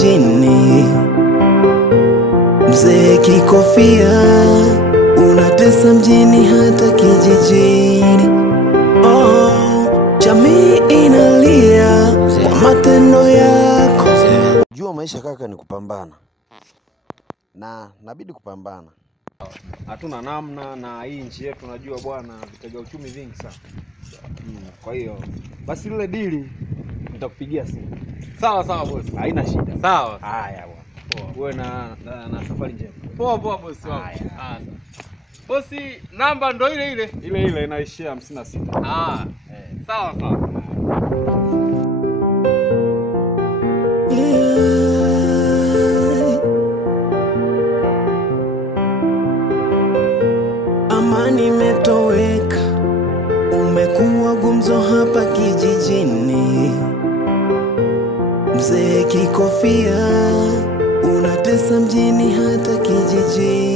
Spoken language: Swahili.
kijijini. Mzee Kikofia, unatesa mjini hata kijijini. Jamii inalia kwa matendo yako. Jua maisha kaka ni kupambana, na nabidi kupambana. Hatuna namna, na hii nchi yetu unajua bwana, vitega uchumi vingi sana. Kwa hiyo basi lile dili nitakupigia simu. Sawa boss. Haina shida. Sawa. Haya bwana. Poa. Uwe na safari njema. Poa boss wangu. Haya. Bosi, namba ndo ile ile. Ile inaishia 56. Sawa. Amani imetoweka, umekuwa gumzo hapa kijijini. Mzee Kikofia, unatesa mjini hata kijijini.